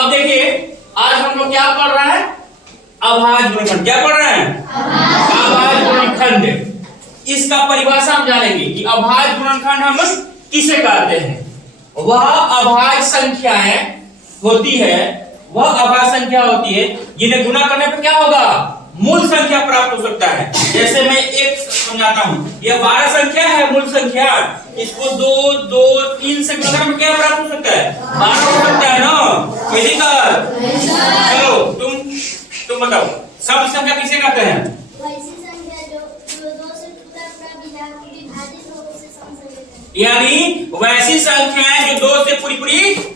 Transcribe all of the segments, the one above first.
अब देखिए आज हम लोग क्या पढ़ रहे हैं, अभाज्य गुणनखंड। क्या पढ़ रहे हैं? अभाज्य गुणनखंड। इसका परिभाषा हम जानेंगे कि अभाज्य गुणनखंड हम किसे कहते हैं। वह अभाज्य संख्याएं होती है, वह अभाज्य संख्या होती है जिन्हें गुणा करने पर क्या होगा, मूल संख्या प्राप्त हो सकता है। जैसे मैं एक समझाता हूं, यह 12 संख्या है मूल संख्या, इसको 2 2 3 से गुणा करने पर क्या प्राप्त हो सकता है, 12 हो सकता है ना। कैसे कर, चलो तुम बताओ सब संख्या किसे कहते हैं? वैसी संख्या जो 2 से विभाजित हो उसे सम संख्या कहते हैं। यानी वैसी संख्याएं जो 2 से पूरी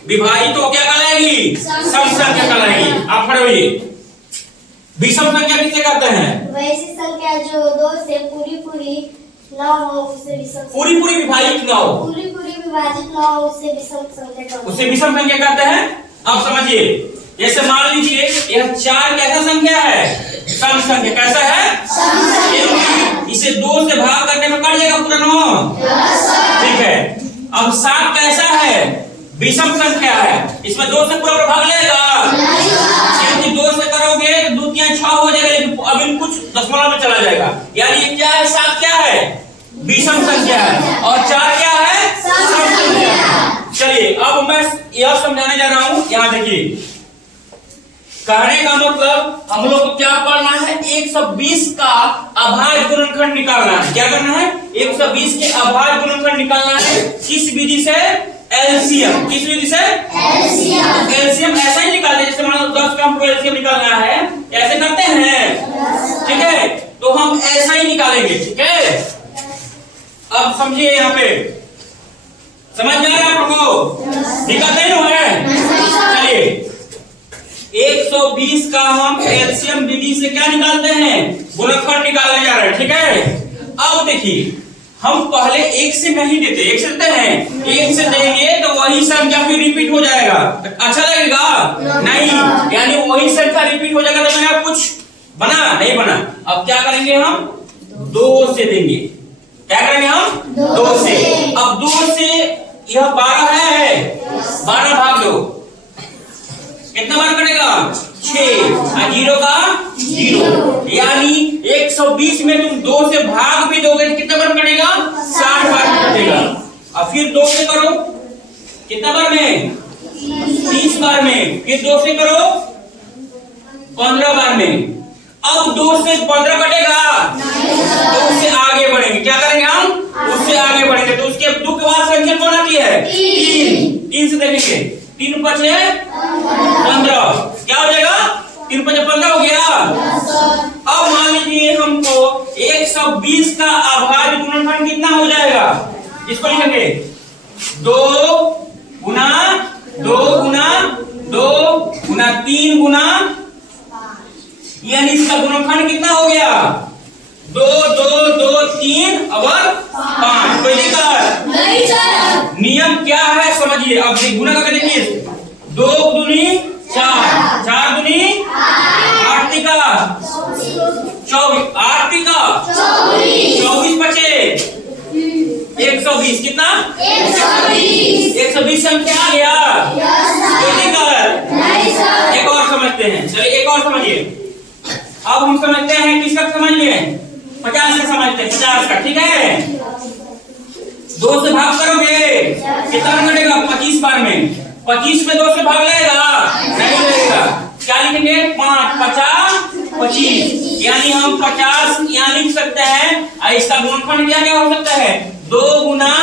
विभाजित हो क्या कहलाएगी, सम संख्या कहलाएगी। आप खड़े होइए। विषम संख्या किसे कहते हैं? वैसी संख्या जो 2 से पूरी ना हो उसे विषम, पूरी विभाजित ना हो, पूरी विभाजित ना हो उसे विषम संख्या कहते हैं। उसे विषम संख्या कहते हैं। अब समझिए, जैसे मान लीजिए यह 4 कैसा संख्या है, सम संख्या। कैसा है? सम संख्या। इसे 2 से भाग करने में कट जाएगा पूरा 9, ठीक है। अब 7 कैसा है, विषम संख्या है, इसमें 2 से पूरा भाग लेगा, क्योंकि 2 से करोगे तो 2 3 6 हो जाएगा, लेकिन अब कुछ दशमलव में चला जाएगा। यानी ये क्या है, 7 क्या है, विषम संख्या है, और 4 क्या है, सम संख्या। चलिए अब मैं यह समझाने जा रहा हूं। यहाँ देखिए, कहने का मतलब हम लोग को क्या पढ़ना है, 120 का अभाज्य गुणनखंड निकालना है। क्या करना है, 120 के अभाज्य गुणनखंड निकालना है। किस विधि से? एलसीएम। किस विधि से? एलसीएम। एलसीएम ऐसा ही निकालते हैं, जैसे मान लो 10 का हमको एलसीएम निकालना है, ऐसे करते हैं, ठीक है। तो हम ऐसा ही निकालेंगे, ठीक है। अब समझिए, यहाँ पे समझ में आ रहा है आप लोगों को? दिक्कत नहीं हुआ है? चलिए 120 का हम एलसीएम विधि से क्या निकालते हैं, गुणनखंड निकालने जा रहे हैं, ठीक है। अब देखिए, हम पहले 1 से नहीं देते, 1 से देते हैं, 1 से देंगे तो वही संख्या फिर रिपीट हो जाएगा, अच्छा लगेगा नहीं, यानी वही संख्या रिपीट हो जाएगा। तो मैंने कुछ बना नहीं बना। अब क्या करेंगे, हम 2 से देंगे। क्या करेंगे हम? 2 से। अब 2 से यह 12 है, 12 भाग दो, कितना बार कटेगा, 6, 0 का 0। यानी 120 में तुम 2 से भाग भी दोगे तो कितना बार कटेगा, 60 बार कटेगा। और फिर 2 से करो, कितना बार में, 30 बार में। फिर 2 से करो 15 बार में। अब 2 से 15 कटेगा तो उससे आगे बढ़ेंगे। क्या करेंगे हम, उससे आगे बढ़ेंगे। तो उसके 2 के बाद संख्या कौन आती है, 3 से देखेंगे, 3 5 15, क्या हो जाएगा, 3 5 15 हो गया। अब मान लीजिए हमको 120 का अभाज्य गुणनखंड कितना हो जाएगा, इसको लिखेंगे 2 गुना 2 गुना 2 गुना 3 गुना, यानी इसका गुणनखंड कितना हो गया, 2 2 2 3 और 5। कोई दिक्कत नहीं सर। नियम क्या है समझिए। अब गुणा करके देखिए, 2 दूनी 4, 4 दूनी 8 तिका 24, 8 तिका 24 बचे 120। कितना, 120 संख्या आ गया। एक और समझते हैं, चलिए एक और समझिए। अब हम समझते हैं किसका, समझ लें 50 का समझते हैं, 50 का, ठीक है। 2 से भाग करोगे कितना कटेगा, 25 बार में। 25 में 2 से भाग लेगा, नहीं लेगा। क्या लिखेंगे, 5 50 25, यानी हम 50 यहाँ लिख सकते हैं। और इसका गुणनखंड क्या क्या हो सकता है, 2 गुना